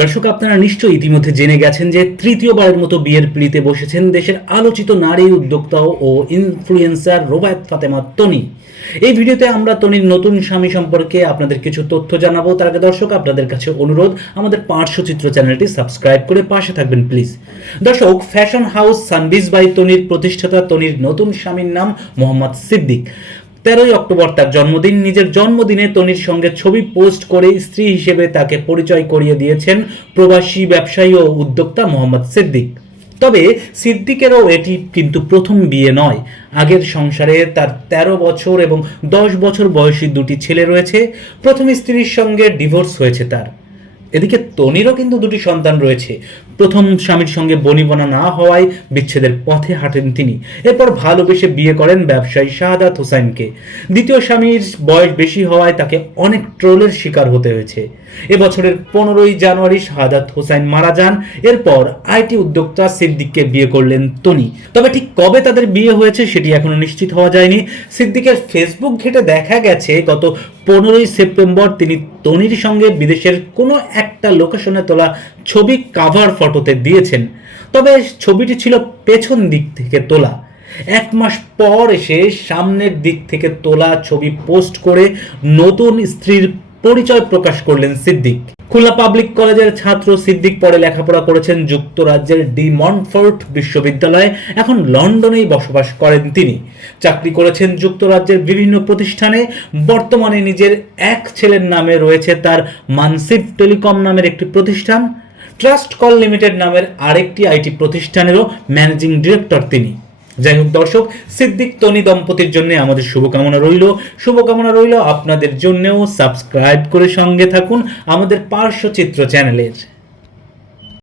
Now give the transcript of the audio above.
দর্শক, আপনারা নিশ্চয়ই ইতিমধ্যে জেনে গেছেন যে তৃতীয়বারের মতো বিয়ের পিড়িতে বসেছেন দেশের আলোচিত নারী উদ্যোক্তা ও ইনফ্লুয়েন্সার রোবায়ত ফাতেমা তনি। এই ভিডিওতে আমরা তনির নতুন স্বামী সম্পর্কে আপনাদের কিছু তথ্য জানাব। তার আগে দর্শক, আপনাদের কাছে অনুরোধ, আমাদের পার্শ্বচিত্র চ্যানেলটি সাবস্ক্রাইব করে পাশে থাকবেন, প্লিজ। দর্শক, ফ্যাশন হাউস সানবিজ বাই তনির প্রতিষ্ঠাতা, তনির নতুন স্বামীর নাম মোহাম্মদ সিদ্দিক। তেরোই অক্টোবর তার জন্মদিন। নিজের জন্মদিনে তনির সঙ্গে ছবি পোস্ট করে স্ত্রী হিসেবে তাকে পরিচয় করিয়ে দিয়েছেন প্রবাসী ব্যবসায়ী ও উদ্যোক্তা মোহাম্মদ সিদ্দিক। তবে সিদ্দিকেরও এটি কিন্তু প্রথম বিয়ে নয়। আগের সংসারে তার ১৩ বছর এবং দশ বছর বয়সী দুটি ছেলে রয়েছে। প্রথম স্ত্রীর সঙ্গে ডিভোর্স হয়েছে তার। এদিকে তনিরও কিন্তু দুটি সন্তান রয়েছে। প্রথম স্বামীর সঙ্গে বনিবনা না হওয়ায় বিচ্ছেদের পথে হাঁটেন তিনি। এরপর ভালোবেসে বিয়ে করেন ব্যবসায়ী শাহাদাত হোসাইনকে। দ্বিতীয় স্বামীর বয়স বেশি হওয়ায় তাকে অনেক ট্রোলের শিকার হতে হয়েছে। এবছরের পনেরোই জানুয়ারি শাহাদাত হোসাইন মারা যান। এরপর আইটি উদ্যোক্তা সিদ্দিককে বিয়ে করলেন তনি। তবে ঠিক কবে তাদের বিয়ে হয়েছে সেটি এখনও নিশ্চিত হওয়া যায়নি। সিদ্দিকের ফেসবুক ঘেটে দেখা গেছে, গত পনেরোই সেপ্টেম্বর তিনি তনির সঙ্গে বিদেশের কোনো একটা লোকেশনে তোলা ছবি কাভার ফটোতে দিয়েছেন। তবে ছবিটি ছিল পেছন দিক থেকে তোলা। এক মাস পর এসে সামনের দিক থেকে তোলা ছবি পোস্ট করে নতুন স্ত্রীর পরিচয় প্রকাশ করলেন সিদ্দিক। খুলনা পাবলিক কলেজের ছাত্র সিদ্দিক পরে লেখাপড়া করেছেন যুক্তরাজ্যের ডি মন্টফোর্ট বিশ্ববিদ্যালয়ে। এখন লন্ডনেই বসবাস করেন তিনি। চাকরি করেছেন যুক্তরাজ্যের বিভিন্ন প্রতিষ্ঠানে। বর্তমানে নিজের এক ছেলের নামে রয়েছে তার মানসিফ টেলিকম নামের একটি প্রতিষ্ঠান। ট্রাস্ট কল লিমিটেড নামের আরেকটি আইটি প্রতিষ্ঠানেরও ম্যানেজিং ডিরেক্টর তিনি। যাই হোক দর্শক, সিদ্দিক তনি দম্পতির জন্য আমাদের শুভকামনা রইল। শুভকামনা রইল আপনাদের জন্যও। সাবস্ক্রাইব করে সঙ্গে থাকুন আমাদের পার্শ্বচিত্র চ্যানেলের।